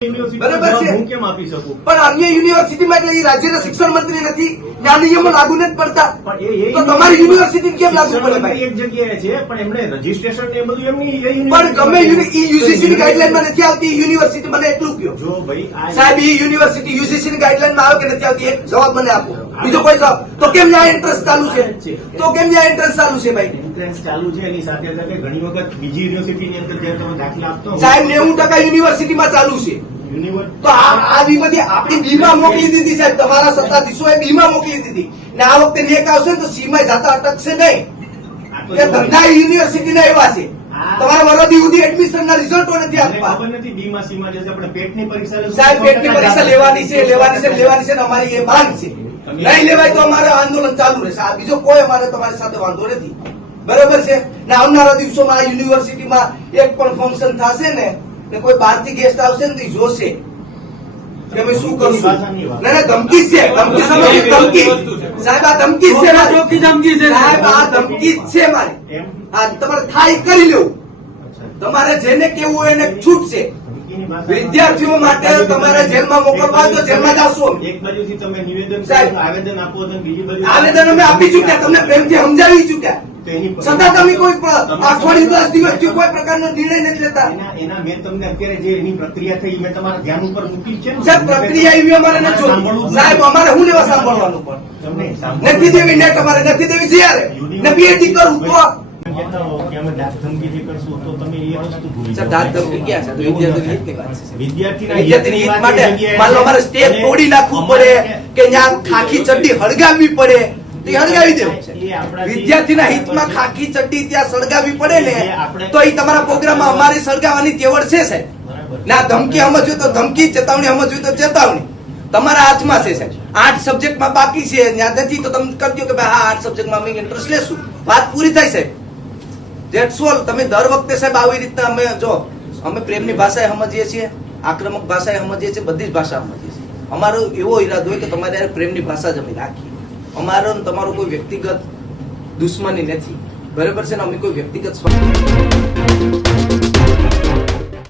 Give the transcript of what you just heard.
બરાબર છે, હું કેમ આપી શકું? પણ અન્ય યુનિવર્સિટીમાં એટલે એ રાજ્યના શિક્ષણ મંત્રી નથી, આ નિયમો લાગુ નથી પડતા, તો તમારી યુનિવર્સિટી કેમ લાગુ પડે ભાઈ? એક જગ્યાએ છે પણ એમણે રજીસ્ટ્રેશન ને બધું એમની પણ ગમે યુજીસી ની ગાઈડલાઈનમાં નથી આવતી યુનિવર્સિટી, મને એટલું કહો જો ભાઈ સાહેબ, એ યુનિવર્સિટી યુજીસી ની ગાઈડલાઈનમાં આવે કે નથી આવતી? એક જવાબ મને આપો, બીજો કોઈ જવાબ. તો કેમ ત્યાં એન્ટ્રન્સ ચાલુ છે? તો કેમ ત્યાં એન્ટ્રન્સ ચાલુ છે ભાઈ? એન્ટ્રન્સ ચાલુ છે, એની સાથે સાથે ઘણી વખત બીજી યુનિવર્સિટીની અંદર જ્યારે તમે દાખલા આપતો હો સાહેબ 90% યુનિવર્સિટીમાં ચાલુ છે. તો આ બધી આપણી બીમાં મોકલી દીધી સાહેબ, તમારા સત્તાધીશોએ બીમાં મોકલી દીધી ને આ વખતે નેક આવશે ને તો સીમાં જતા અટકશે નહીં. કે ધંધા યુનિવર્સિટીના એવા છે, તમારા વરદી સુધી એડમિશન ના રિઝલ્ટો નથી આપવા. ખબર નથી બીમા સીમા જશે, આપણે પેટની પરીક્ષા સાહેબ પેટની પરીક્ષા લેવાની છે, લેવાની છે, લેવાની છે ને અમારી એ માંગ છે. નહીં લેવાય તો અમારે આંદોલન ચાલુ રહેશે. આ બીજો કોઈ અમારે તમારી સાથે વાંધો નથી, બરોબર છે ને? આવનારા દિવસોમાં આ યુનિવર્સિટીમાં એક પણ ફંક્શન થશે ને કોઈ બહારથી ગેસ્ટ આવશે ને તો જોશે કે અમે શું કરશું. ના ધમકી છે, ધમકી સમજો, ધમકી સાહેબ, આ ધમકી છે, ધમકી છે સાહેબ, આ ધમકી જ છે મારી. હા, તમારે થાય કરી લેવું, તમારે જેને કેવું હોય એને છૂટ છે. વિદ્યાર્થીઓ માટે તમારે જેલમાં મોકલવા હોય તો જેલમાં જશો. એક બાજુથી તમે નિવેદન સાહેબ, આવેદન આપો છો, બીજી બાજુ આવેદન અમે આપી ચુક્યા, તમને પ્રેમથી સમજાવી ચુક્યા, છતાં તમે કોઈ અઠવાડિયું 10 દિવસથી કોઈ પ્રકારનો નિર્ણય નથી લેતા. એના મેં તમને અત્યારે જે એની પ્રક્રિયા થઈ મેં તમારા ધ્યાન ઉપર મૂકી છે ને. સાહેબ પ્રક્રિયા એવી અમારે નથી જોતી સાહેબ, અમારે શું લેવા સાંભળવાનું? પણ નથી દેવી નેટ, અમારે નથી દેવી જ્યારે ને પીએચડી કરું તો કહેતા હો કે અમે ધમકીથી કરશું તો તમે એ વસ્તુ ભૂલી સર, જાઓ. દાદ ધમકી ક્યાં છે? વિદ્યાર્થીની હિતની વાત છે. વિદ્યાર્થીના હિત માટે માનો અમારે સ્ટેજ તોડી નાખવું પડે કે ત્યાં ખાખી ચડ્ડી હળગાવવી પડે તો એ હળગાવી દેવું છે. વિદ્યાર્થીના હિતમાં ખાખી ચડ્ડી ત્યાં સળગાવવી પડે ને તો એ તમારા પ્રોગ્રામમાં અમારી સળગાવવાની તેવડ છે સાહેબ. ના ધમકી સમજ્યો તો ધમકી, ચેતવણી સમજ્યું તો ચેતવણી, તમારા હાથમાં છે સાહેબ. 8 સબ્જેક્ટમાં બાકી છે, ત્યાં નથી તો તમે કરજો કે ભાઈ હા 8 સબ્જેક્ટમાં અમે ઇન્ટરેસ્ટ લેશું, વાત પૂરી થાય સાહેબ. That's all. તમે દર વખતે સાહેબ આવી રીતના અમે જો અમે પ્રેમની ભાષાએ સમજીએ છીએ, આક્રમક ભાષાએ સમજીએ છીએ, બધી જ ભાષા સમજીએ છીએ. અમારો એવો ઈરાદો હોય કે તમારે પ્રેમની ભાષા જ અમે રાખીએ. અમારો તમારો કોઈ વ્યક્તિગત દુશ્મની નથી, બરાબર છે ને? અમે કોઈ વ્યક્તિગત